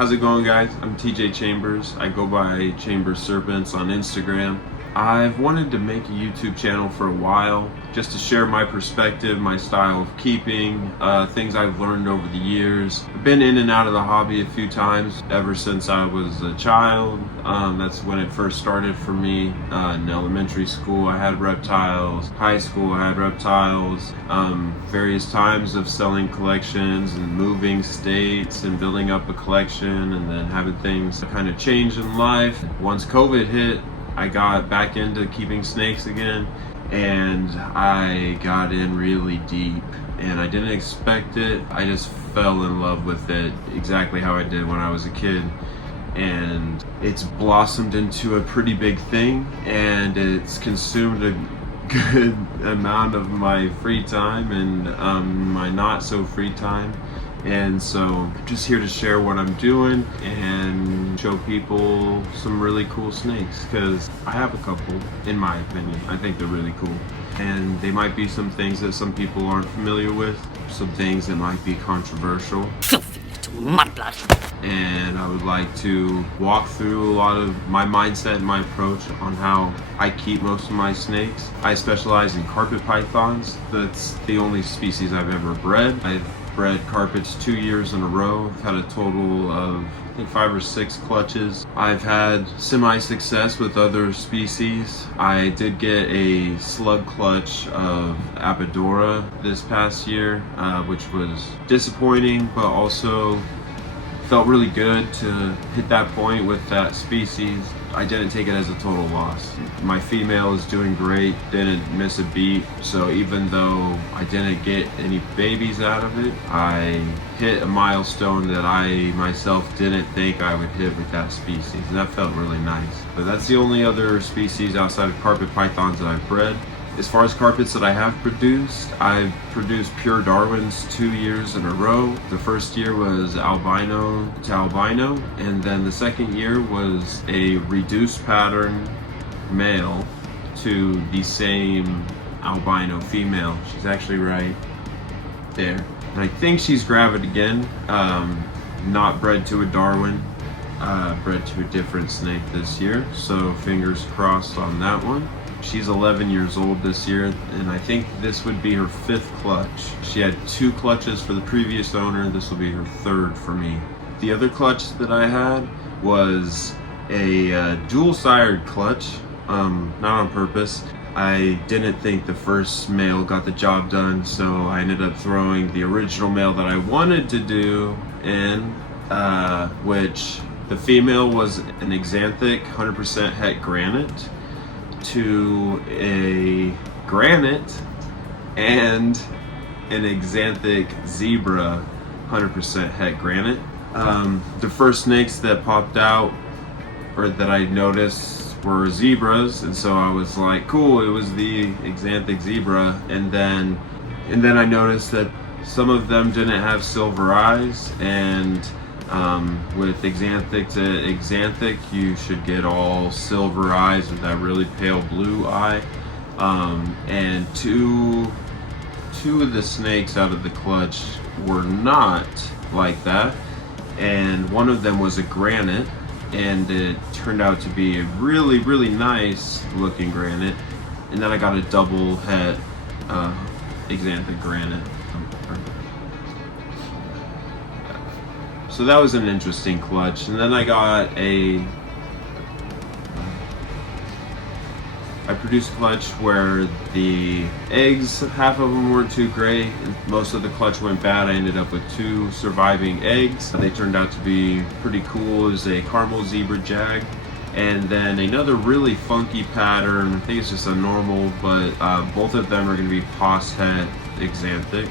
How's it going, guys? I'm TJ Chambers. I go by Chambers Serpents on Instagram. I've wanted to make a YouTube channel for a while just to share my perspective, my style of keeping, things I've learned over the years. I've been in and out of the hobby a few times ever since I was a child. That's when it first started for me. In elementary school I had reptiles, high school I had reptiles, various times of selling collections and moving states and building up a collection and then having things kind of change in life. Once COVID hit, I got back into keeping snakes again, and I got in really deep, and I didn't expect it. I just fell in love with it exactly how I did when I was a kid, and it's blossomed into a pretty big thing, and it's consumed a good amount of my free time and my not so free time. And so I'm just here to share what I'm doing and show people some really cool snakes, because I have a couple, in my opinion. I think they're really cool. And they might be some things that some people aren't familiar with, some things that might be controversial. Filthy little mudblood. And I would like to walk through a lot of my mindset and my approach on how I keep most of my snakes. I specialize in carpet pythons. That's the only species I've ever bred. I've bred carpets 2 years in a row. I've had a total of I think 5 or 6 clutches. I've had semi-success with other species. I did get a slug clutch of Apodora this past year, which was disappointing, but also felt really good to hit that point with that species. I didn't take it as a total loss. My female is doing great, didn't miss a beat, so even though I didn't get any babies out of it, I hit a milestone that I myself didn't think I would hit with that species, and that felt really nice. But that's the only other species outside of carpet pythons that I've bred. As far as carpets that I have produced, I've produced pure Darwins 2 years in a row. The first year was albino to albino, and then the second year was a reduced pattern male to the same albino female. She's actually right there. And I think she's gravid again, not bred to a Darwin, bred to a different snake this year, so fingers crossed on that one. She's 11 years old this year, and I think this would be her 5th clutch. She had 2 clutches for the previous owner. This will be her 3rd for me. The other clutch that I had was a dual-sired clutch, not on purpose. I didn't think the first male got the job done, so I ended up throwing the original male that I wanted to do in, which the female was an Xanthic 100% het granite to a granite and an Xanthic zebra 100% het granite. The first snakes that popped out or that I noticed were zebras, and so I was like, cool, it was the Xanthic zebra. And then I noticed that some of them didn't have silver eyes, and with Xanthic to Xanthic, you should get all silver eyes with that really pale blue eye. And two of the snakes out of the clutch were not like that, and one of them was a granite, and it turned out to be a really, really nice looking granite. And then I got a double het Xanthic granite. So that was an interesting clutch. And then I produced a clutch where the eggs, half of them weren't too great, and most of the clutch went bad. I ended up with 2 surviving eggs. They turned out to be pretty cool. It was a caramel zebra jag, and then another really funky pattern. I think it's just a normal, but both of them are going to be pos het Xanthic.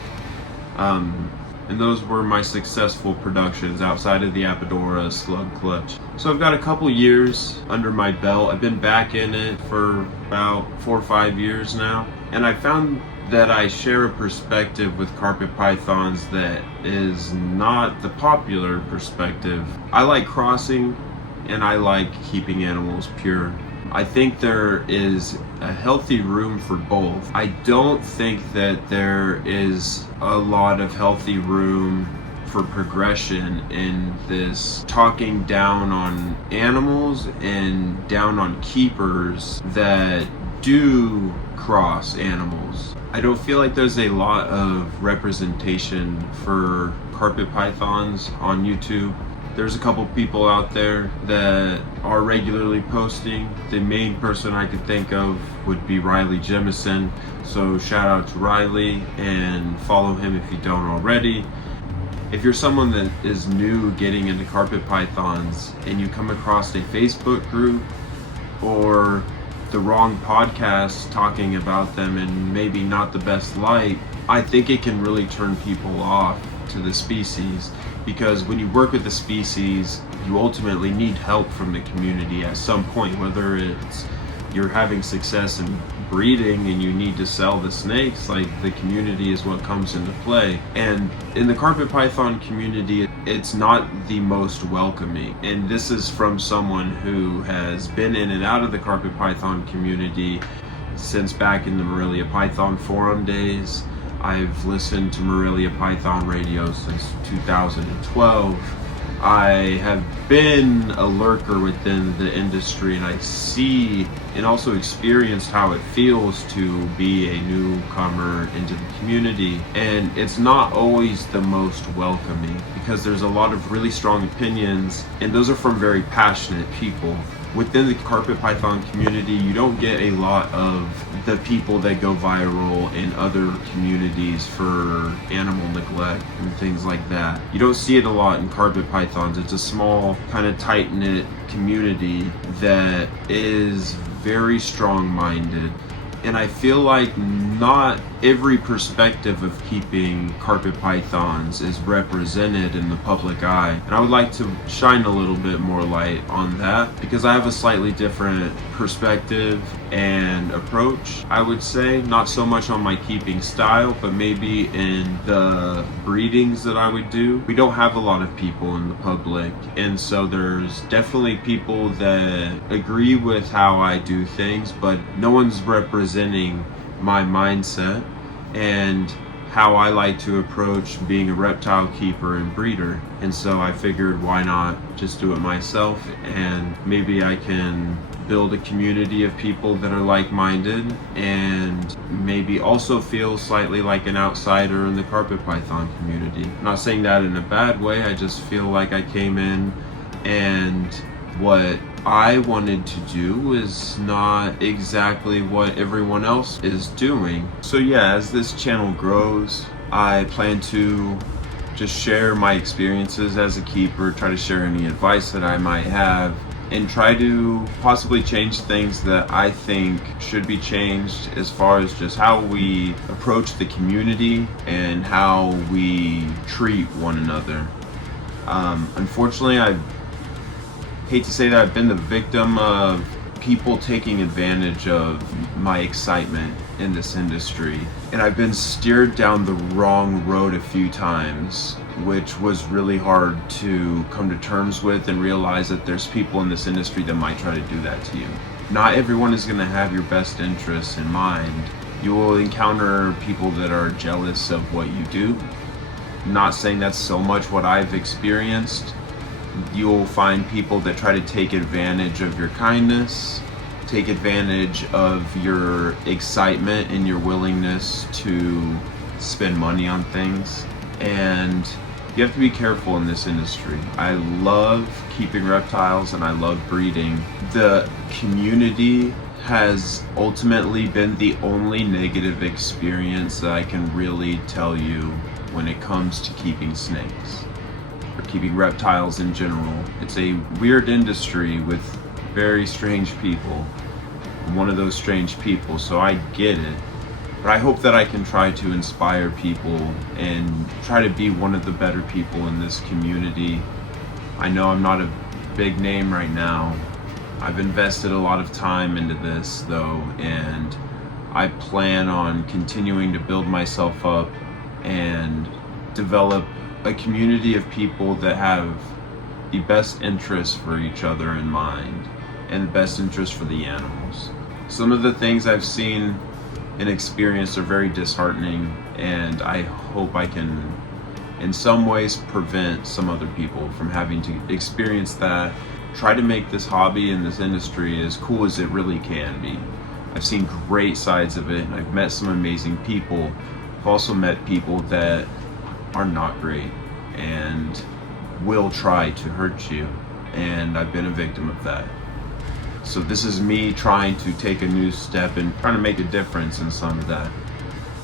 And those were my successful productions outside of the Apodora slug clutch. So I've got a couple years under my belt. I've been back in it for about 4 or 5 years now, and I found that I share a perspective with carpet pythons that is not the popular perspective. I like crossing, and I like keeping animals pure. I think there is a healthy room for both. I don't think that there is a lot of healthy room for progression in this talking down on animals and down on keepers that do cross animals. I don't feel like there's a lot of representation for carpet pythons on YouTube. There's a couple people out there that are regularly posting. The main person I could think of would be Riley Jemison. So shout out to Riley and follow him if you don't already. If you're someone that is new getting into carpet pythons and you come across a Facebook group or the wrong podcast talking about them and maybe not the best light, I think it can really turn people off to the species, because when you work with the species, you ultimately need help from the community at some point, whether it's you're having success in breeding and you need to sell the snakes, like the community is what comes into play. And in the carpet python community, it's not the most welcoming. And this is from someone who has been in and out of the carpet python community since back in the Morelia Python forum days. I've listened to Morelia Python radio since 2012. I have been a lurker within the industry, and I see and also experienced how it feels to be a newcomer into the community. And it's not always the most welcoming, because there's a lot of really strong opinions, and those are from very passionate people. Within the carpet python community, you don't get a lot of the people that go viral in other communities for animal neglect and things like that. You don't see it a lot in carpet pythons. It's a small, kind of tight-knit community that is very strong-minded. And I feel like not every perspective of keeping carpet pythons is represented in the public eye. And I would like to shine a little bit more light on that, because I have a slightly different perspective and approach, I would say. Not so much on my keeping style, but maybe in the breedings that I would do. We don't have a lot of people in the public, and so there's definitely people that agree with how I do things, but no one's representing my mindset and how I like to approach being a reptile keeper and breeder. And so I figured, why not just do it myself, and maybe I can build a community of people that are like-minded and maybe also feel slightly like an outsider in the carpet python community. I'm not saying that in a bad way, I just feel like I came in and what I wanted to do is not exactly what everyone else is doing. So yeah, as this channel grows, I plan to just share my experiences as a keeper, try to share any advice that I might have, and try to possibly change things that I think should be changed as far as just how we approach the community and how we treat one another. Unfortunately, I hate to say that I've been the victim of people taking advantage of my excitement in this industry, and I've been steered down the wrong road a few times, which was really hard to come to terms with and realize that there's people in this industry that might try to do that to you. Not everyone is going to have your best interests in mind. You will encounter people that are jealous of what you do. I'm not saying that's so much what I've experienced. You'll find people that try to take advantage of your kindness, take advantage of your excitement and your willingness to spend money on things. And you have to be careful in this industry. I love keeping reptiles and I love breeding. The community has ultimately been the only negative experience that I can really tell you when it comes to keeping snakes, keeping reptiles in general. It's a weird industry with very strange people. I'm one of those strange people, so I get it. But I hope that I can try to inspire people and try to be one of the better people in this community. I know I'm not a big name right now. I've invested a lot of time into this though, and I plan on continuing to build myself up and develop a community of people that have the best interests for each other in mind and the best interest for the animals. Some of the things I've seen and experienced are very disheartening, and I hope I can in some ways prevent some other people from having to experience that. Try to make this hobby and this industry as cool as it really can be. I've seen great sides of it, and I've met some amazing people. I've also met people that are not great and will try to hurt you, and I've been a victim of that. So this is me trying to take a new step and trying to make a difference in some of that.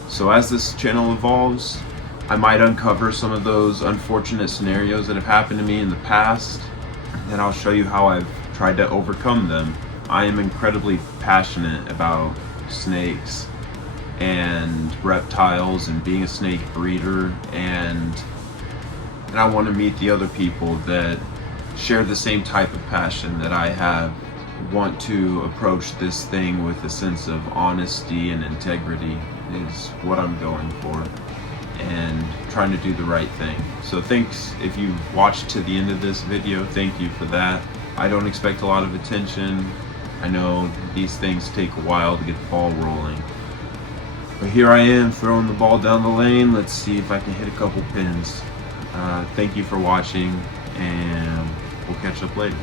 So as this channel evolves, I might uncover some of those unfortunate scenarios that have happened to me in the past, and I'll show you how I've tried to overcome them. I am incredibly passionate about snakes and reptiles and being a snake breeder, and I want to meet the other people that share the same type of passion that I have, want to approach this thing with a sense of honesty and integrity is what I'm going for, and trying to do the right thing. So thanks if you've watched to the end of this video, thank you for that. I don't expect a lot of attention. I know these things take a while to get the ball rolling. But here I am throwing the ball down the lane. Let's see if I can hit a couple pins. Thank you for watching, and we'll catch up later.